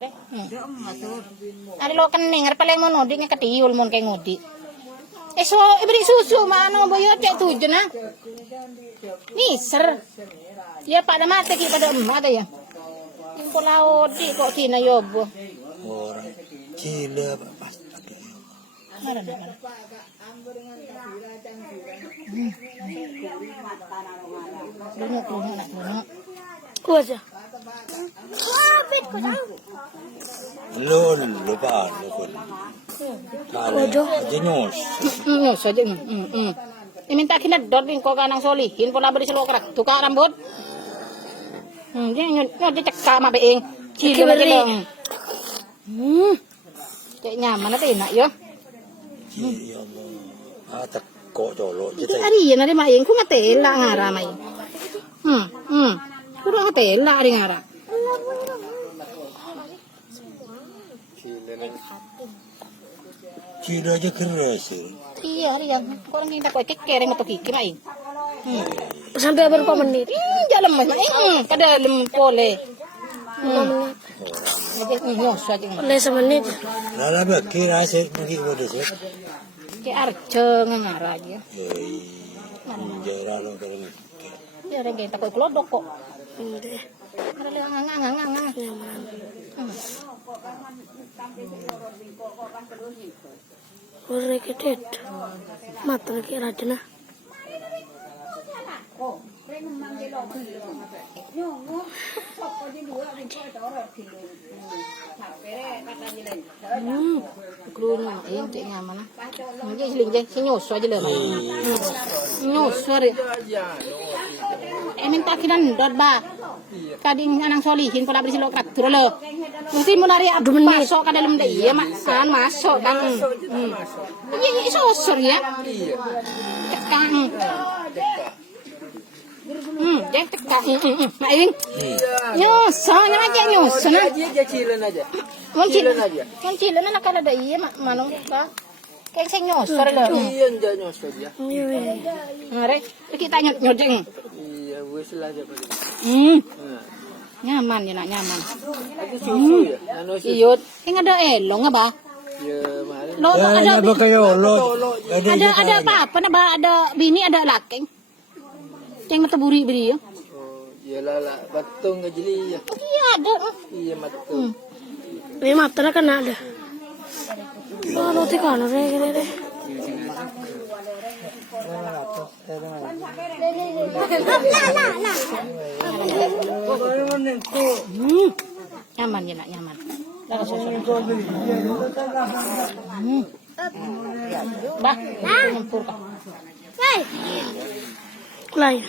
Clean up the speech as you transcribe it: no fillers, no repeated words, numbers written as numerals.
Ari lo kening arep paling mono di ketiul mon kay ngodi. So iberi susu mano boyo cek tujuh na. Niser. Ya pada mate ki pada emak ada ya. Ko laut di kok Cina yobo. Orang Cina pas Mana. Bunga. Kuasa. lon lupa lupon. Kalau jenyos. Nyos aja. Minta kinedot din ko kanang solihin pula beri selokrak. Tukar rambut. Dia cekak mah being. Cili lagi. Cek nyaman ate enak yo. Ya Allah. Tak kok colok Itu ari ya nari maing ku ngatela ngara mai. Kudu ngatela ari ngara. Cina aja keras. Iya ari yang orang kita kok kekereng atau kiki maing. Sampai berapa menit? Jalan mas maing kada lem pole. Nyos aja. Oleh semenit. Nala kira saya pergi pada saya. Ke arce ngara aja. Jarak lo kalau Ya orang kita kok kelodok kok. Inde. Ada le ngang. Korek kedet. Mata lagi rajana. Kurun maing cek nyaman. Jadi hiling je nyos aja le. Nyos sore. Minta kinan dot ba. Kading anang solihin pula beri silok traktor lo. Mesti munari adu masuk ke dalam deh ya makan masuk kan. Iya sosor ya. Tekan. Jangan tekan. Maing. Nyos, soalnya aja nyos. Aja cilen aja. Cilen anak kada ada iya mana ba. Kayak saya nyos sore lo. Iya aja nyos aja. Ngare kita nyodeng. Iya wis lah aja paling. Nyaman ya nak nyaman. Itu susu ya. Anu susu. Iyut, ada elong apa? Ya mari. Lo ada apa kayak lo? ada apa na ba? Ada bini ada laki. Yang mata buri beri ya. Oh, iyalah lah batung ngejeli ya. Iya ada. Iya batung. Ini mata kan ada. Oh, roti kan re. Nyaman ya nak nyaman. Bah, nyampur. Lain.